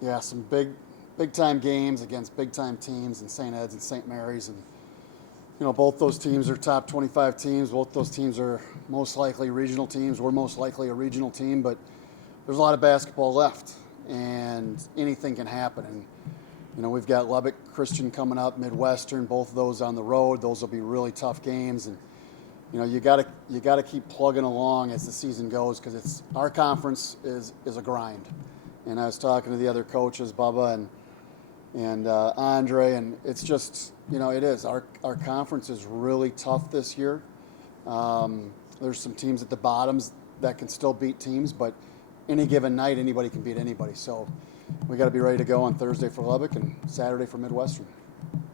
yeah, some big time games against big time teams in St. Ed's and St. Mary's, and both those teams are top 25 teams. Both those teams are most likely regional teams. We're most likely a regional team, but there's a lot of basketball left, and anything can happen. And we've got Lubbock Christian coming up, Midwestern, both of those on the road. Those will be really tough games, and you gotta keep plugging along as the season goes, because it's our conference is a grind. And I was talking to the other coaches, Bubba and Andre, and it's just it is our conference is really tough this year. There's some teams at the bottoms that can still beat teams, but any given night anybody can beat anybody. So we got to be ready to go on Thursday for Lubbock and Saturday for Midwestern.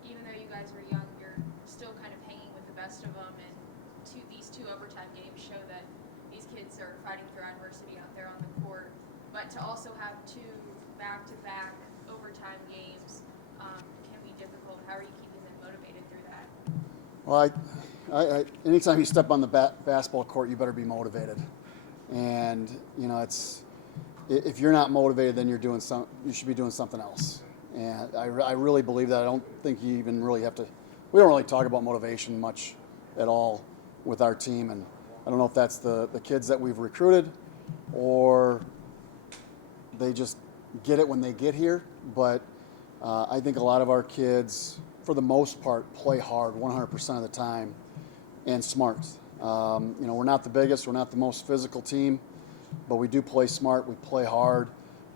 Even though you guys are young, you're still kind of hanging with the best of them, and these two overtime games show that these kids are fighting through adversity out there on the court. But to also have two back-to-back overtime games can be difficult. How are you keeping them motivated through that? Well, I anytime you step on the basketball court, you better be motivated. And it's if you're not motivated, then you should be doing something else. And I really believe that. I don't think you even really have to. We don't really talk about motivation much at all with our team, and I don't know if that's the kids that we've recruited or they just get it when they get here. But I think a lot of our kids, for the most part, play hard 100% of the time and smart. We're not the biggest, we're not the most physical team, but we do play smart, we play hard.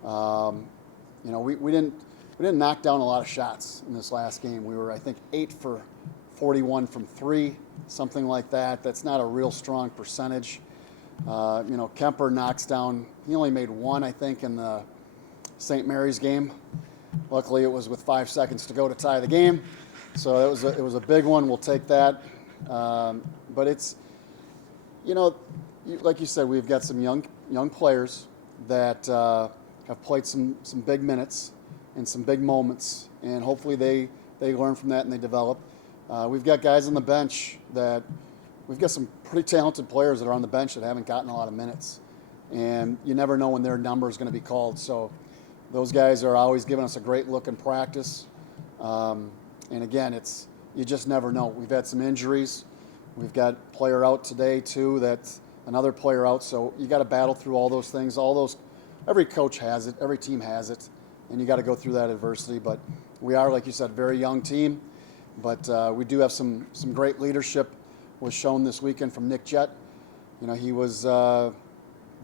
We didn't knock down a lot of shots in this last game. We were, I think, 8 for 41 from 3, something like that. That's not a real strong percentage. Kemper knocks down, he only made 1, I think, in the St. Mary's game. Luckily, it was with 5 seconds to go to tie the game. So it was a big one. We'll take that. But it's, like you said, we've got some young players that have played some big minutes and some big moments, and hopefully they learn from that and they develop. We've got guys on the bench we've got some pretty talented players that are on the bench that haven't gotten a lot of minutes, and you never know when their number is going to be called. So those guys are always giving us a great look in practice. And again, you just never know. We've had some injuries. We've got a player out today too. That's another player out. So you got to battle through all those things. Every coach has it. Every team has it, and you got to go through that adversity. But we are, like you said, a very young team. But we do have some great leadership. Was shown this weekend from Nick Jett. He was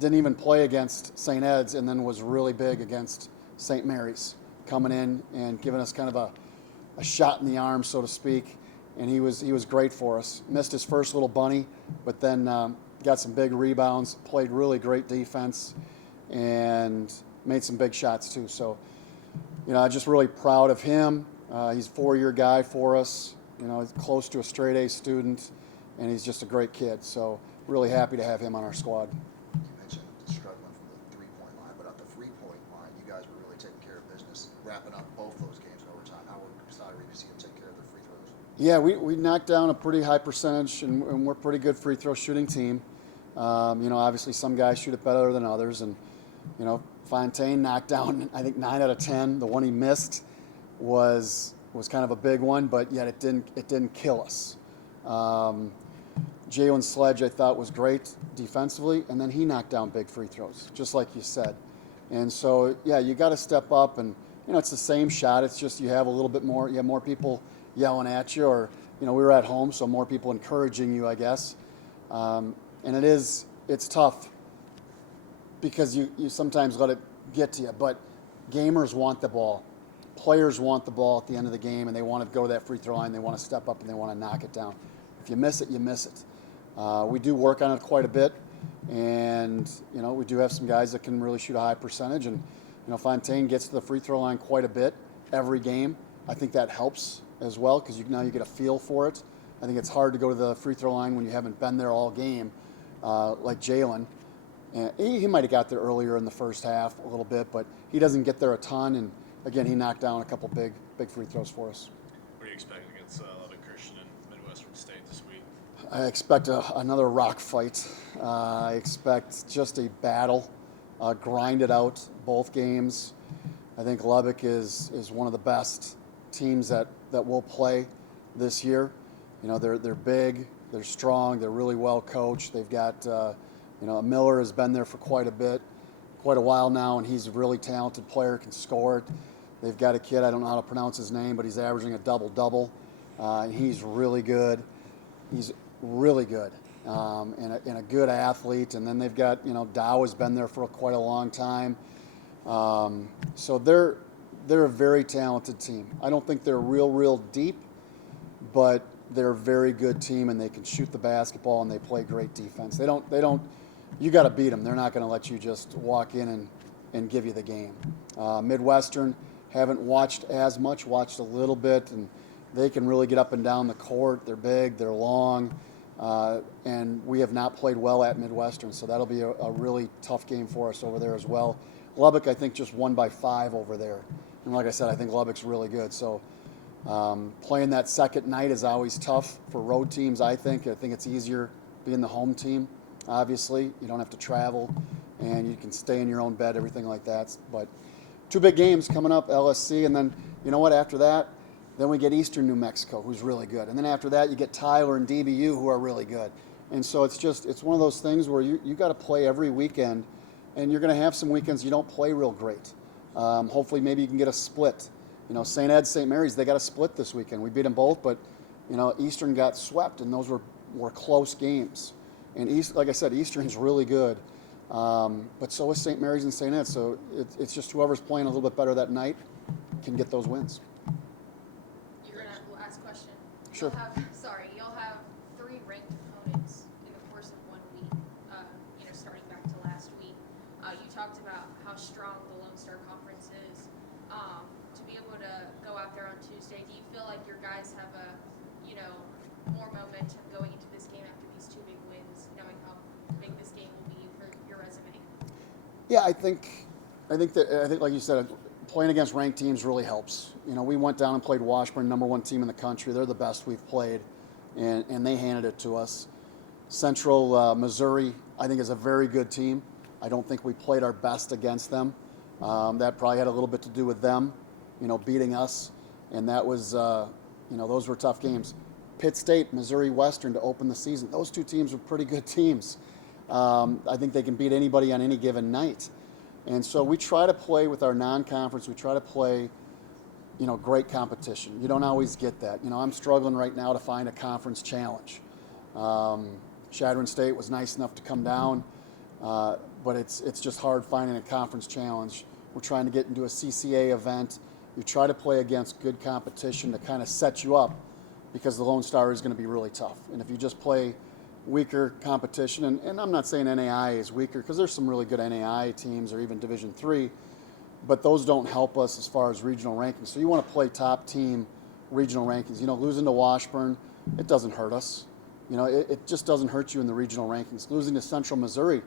didn't even play against St. Ed's, and then was really big against St. Mary's, coming in and giving us kind of a shot in the arm, so to speak. And he was great for us. Missed his first little bunny, but then got some big rebounds, played really great defense, and made some big shots too. So, I'm just really proud of him. He's a 4-year guy for us. He's close to a straight A student, and he's just a great kid. So really happy to have him on our squad. You mentioned struggling from the three-point line, but at the three-point line, you guys were really taking care of business, wrapping up both those games in overtime. How excited were you to see them take care of their free throws? Yeah, we knocked down a pretty high percentage, and we're a pretty good free throw shooting team. Obviously some guys shoot it better than others, and Fontaine knocked down, I think, 9 out of 10. The one he missed was kind of a big one, but yet it didn't kill us. Jalen Sledge, I thought, was great defensively, and then he knocked down big free throws, just like you said. And so, yeah, you got to step up, and it's the same shot. It's just you have a little bit more. You have more people yelling at you, or we were at home, so more people encouraging you, I guess. And it's tough because you sometimes let it get to you. But gamers want the ball. Players want the ball at the end of the game, and they want to go to that free throw line. They want to step up and they want to knock it down. If you miss it, you miss it. We do work on it quite a bit, and we do have some guys that can really shoot a high percentage. And Fontaine gets to the free throw line quite a bit every game. I think that helps as well because now you get a feel for it. I think it's hard to go to the free throw line when you haven't been there all game, like Jalen. And he might have got there earlier in the first half a little bit, but he doesn't get there a ton. And again, he knocked down a couple big free throws for us. What are you expecting against Lubbock Christian and Midwestern State this week? I expect another rock fight. I expect just a battle, grind it out both games. I think Lubbock is one of the best teams that will play this year. You know, they're big, they're strong, they're really well coached. They've got, Miller has been there for quite a while now, and he's a really talented player, can score it. They've got a kid, I don't know how to pronounce his name, but he's averaging a double-double. He's really good. He's really good, and a good athlete. And then they've got, Dow has been there for quite a long time. So they're a very talented team. I don't think they're real deep, but they're a very good team, and they can shoot the basketball, and they play great defense. They don't. You got to beat them. They're not going to let you just walk in and give you the game. Midwestern, haven't watched as much, watched a little bit, and they can really get up and down the court. They're big, they're long, and we have not played well at Midwestern, so that'll be a really tough game for us over there as well. Lubbock, I think, just won by 5 over there. And like I said, I think Lubbock's really good. So playing that second night is always tough for road teams, I think. I think it's easier being the home team, obviously. You don't have to travel, and you can stay in your own bed, everything like that. But 2 big games coming up, LSC, and then, you know what, after that, then we get Eastern New Mexico, who's really good. And then after that, you get Tyler and DBU, who are really good. And so it's one of those things where you got to play every weekend, and you're going to have some weekends you don't play real great. Hopefully maybe you can get a split. St. Ed, St. Mary's, they got a split this weekend. We beat them both, but, Eastern got swept, and those were close games. And like I said, Eastern's really good. But so is St. Mary's and St. Ed. So it's just whoever's playing a little bit better that night can get those wins. You're going to have the last question. Sure. You'll have 3 ranked opponents in the course of 1 week, starting back to last week. You talked about how strong the Lone Star Conference is. To be able to go out there on Tuesday, do you feel like your guys have more momentum going into this game after these 2 big wins, knowing how big this game will be for your resume? Yeah, I think like you said, playing against ranked teams really helps. We went down and played Washburn, number 1 team in the country. They're the best we've played, and they handed it to us. Central Missouri, I think, is a very good team. I don't think we played our best against them. That probably had a little bit to do with them, beating us, and that was, those were tough games. Pitt State, Missouri Western to open the season. Those 2 teams were pretty good teams. I think they can beat anybody on any given night. And so we try to play with our non-conference. We try to play, great competition. You don't always get that. I'm struggling right now to find a conference challenge. Chadron State was nice enough to come down, but it's just hard finding a conference challenge. We're trying to get into a CCA event. You try to play against good competition to kind of set you up, because the Lone Star is going to be really tough. And if you just play weaker competition, and I'm not saying NAI is weaker, because there's some really good NAI teams or even Division III, but those don't help us as far as regional rankings. So you want to play top team regional rankings. Losing to Washburn, it doesn't hurt us. It just doesn't hurt you in the regional rankings. Losing to Central Missouri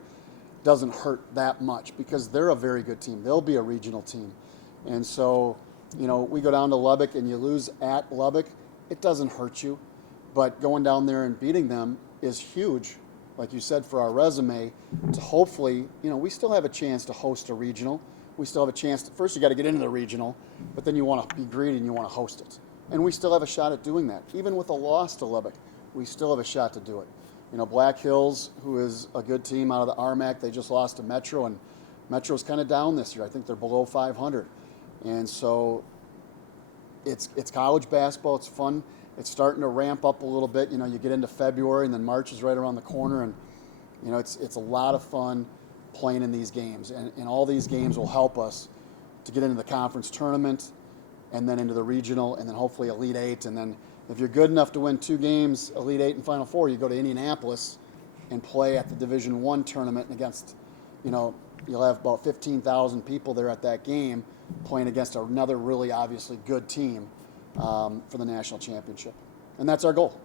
doesn't hurt that much, because they're a very good team. They'll be a regional team. And so, we go down to Lubbock and you lose at Lubbock, it doesn't hurt you. But going down there and beating them is huge, like you said, for our resume, to hopefully, we still have a chance to host a regional. We still have a chance first you got to get into the regional, but then you want to be greedy and you want to host it. And we still have a shot at doing that. Even with a loss to Lubbock, we still have a shot to do it. Black Hills, who is a good team out of the RMAC, they just lost to Metro, and Metro's kind of down this year. I think they're below 500. And so it's college basketball. It's fun. It's starting to ramp up a little bit. You get into February, and then March is right around the corner, and it's a lot of fun playing in these games. And all these games will help us to get into the conference tournament, and then into the regional, and then hopefully Elite Eight. And then if you're good enough to win 2 games, Elite Eight and Final Four, you go to Indianapolis and play at the Division I tournament against, you'll have about 15,000 people there at that game playing against another really obviously good team for the national championship. And that's our goal.